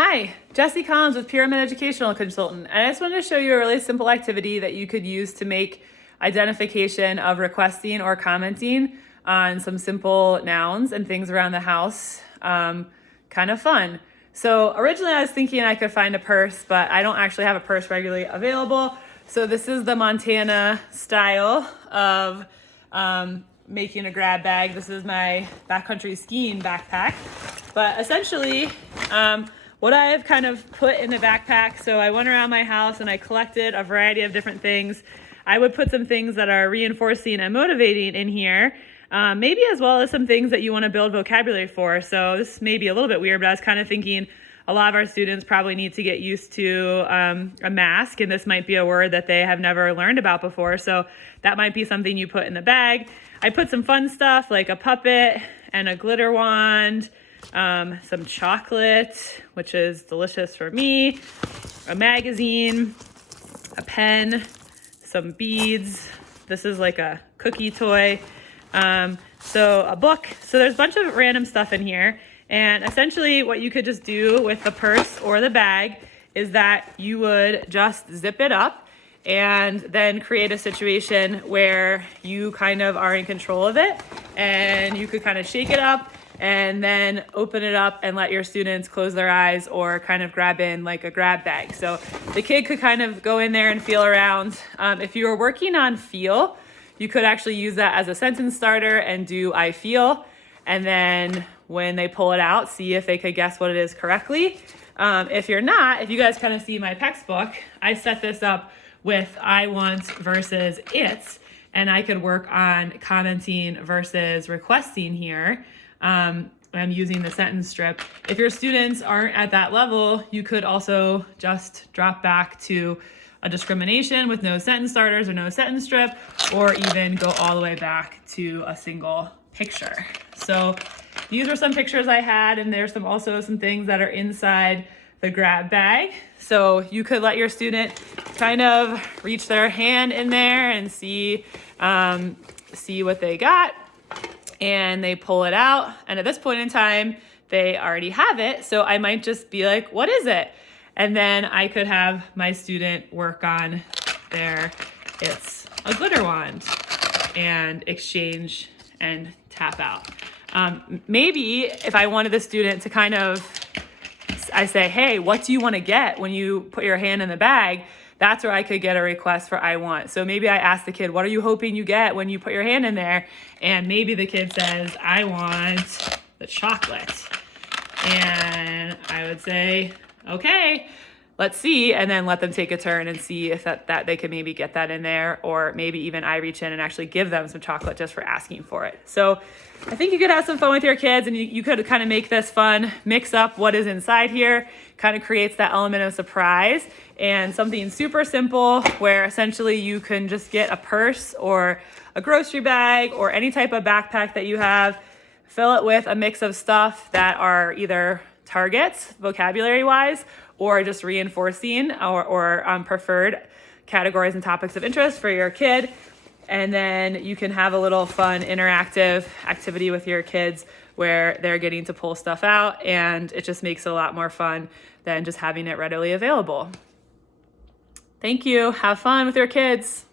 Hi, Jessie Collins with Pyramid Educational Consultant, and I just wanted to show you a really simple activity that you could use to make identification of requesting or commenting on some simple nouns and things around the house kind of fun. So originally I was thinking I could find a purse, but I don't actually have a purse regularly available. So this is the Montana style of making a grab bag. This is my backcountry skiing backpack. But essentially, what I have kind of put in the backpack, so I went around my house and I collected a variety of different things. I would put some things that are reinforcing and motivating in here, maybe as well as some things that you want to build vocabulary for. So this may be a little bit weird, but I was kind of thinking a lot of our students probably need to get used to a mask, and this might be a word that they have never learned about before. So that might be something you put in the bag. I put some fun stuff like a puppet and a glitter wand, some chocolate, which is delicious for me, a magazine, a pen, some beads. This is like a cookie toy. So a book. So there's a bunch of random stuff in here. And essentially what you could just do with the purse or the bag is that you would just zip it up and then create a situation where you kind of are in control of it, and you could kind of shake it up and then open it up and let your students close their eyes or kind of grab in like a grab bag. So the kid could kind of go in there and feel around. If you were working on feel, you could actually use that as a sentence starter and do I feel. And then when they pull it out, see if they could guess what it is correctly. If you're not, if you guys kind of see my textbook, I set this up with I want versus it's, and I could work on commenting versus requesting here. I'm using the sentence strip. If your students aren't at that level, you could also just drop back to a discrimination with no sentence starters or no sentence strip, or even go all the way back to a single picture. So these are some pictures I had, and there's also some things that are inside the grab bag. So you could let your student kind of reach their hand in there and see what they got, and they pull it out. And at this point in time, they already have it. So I might just be like, what is it? And then I could have my student work on it's a glitter wand, and exchange and tap out. Maybe if I wanted the student to kind of, I say, hey, what do you want to get when you put your hand in the bag? That's where I could get a request for I want. So maybe I ask the kid, what are you hoping you get when you put your hand in there? And maybe the kid says, I want the chocolate. And I would say, okay, let's see, and then let them take a turn and see if that they could maybe get that in there, or maybe even I reach in and actually give them some chocolate just for asking for it. So I think you could have some fun with your kids, and you could kind of make this fun, mix up what is inside here, kind of creates that element of surprise, and something super simple where essentially you can just get a purse or a grocery bag or any type of backpack that you have, fill it with a mix of stuff that are either targets vocabulary wise, or just reinforcing or preferred categories and topics of interest for your kid. And then you can have a little fun interactive activity with your kids where they're getting to pull stuff out, and it just makes it a lot more fun than just having it readily available. Thank you. Have fun with your kids.